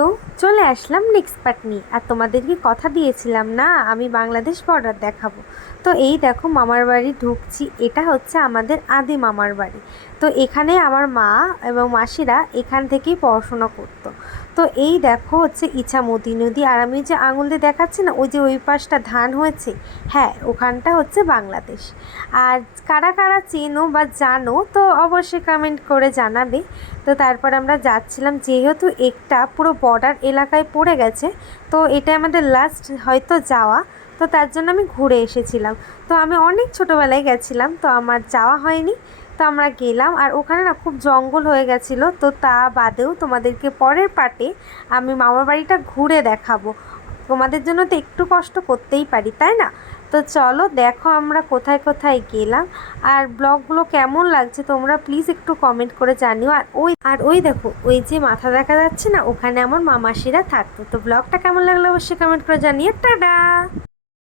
তো চলে আসলাম next part নিয়ে। আর তোমাদেরকে কথা দিয়েছিলাম না আমি বাংলাদেশ বর্ডার দেখাবো। তো এই দেখো মামার বাড়ি ঢুকছি, এটা হচ্ছে আমাদের আদি মামার বাড়ি। তো এখানে আমার মা এবং মাসিরা এখান থেকেই পড়াশোনা করতো। তো এই দেখো হচ্ছে ইছামতি নদী, আর আমি যে আঙুল দিয়ে দেখাচ্ছি না, ওই যে ওই পাশটা ধান হয়েছে, হ্যাঁ ওখানটা হচ্ছে বাংলাদেশ। আর কারা কারা চেনো বা জানো তো অবশ্যই কমেন্ট করে জানাবে। তো তারপর আমরা যাচ্ছিলাম, যেহেতু একটা পুরো বর্ডার এলাকায় পড়ে গেছে, তো এটা আমাদের লাস্ট হয়তো যাওয়া, তো তার জন্য আমি ঘুরে এসেছিলাম। তো আমি অনেক ছোটোবেলায় গেছিলাম, তো আমার যাওয়া হয়নি। তো আমরা গেলাম, আর ওখানে না খুব জঙ্গল হয়ে গেছিলো। তো তা বাদেও তোমাদেরকে পরের পার্টে আমি মামার বাড়িটা ঘুরে দেখাবো। তোমাদের জন্য তো একটু কষ্ট করতেই পারি, তাই না? তো চলো দেখো আমরা কোথায় কোথায় গেলাম, আর ব্লগগুলো কেমন লাগছে তোমরা প্লিজ একটু কমেন্ট করে জানিও। আর ওই দেখো ওই যে মাথা দেখা যাচ্ছে না, ওখানে আমার মামাসিরা থাকতো। তো ব্লগটা কেমন লাগলো অবশ্যই কমেন্ট করে জানিও। টাটা।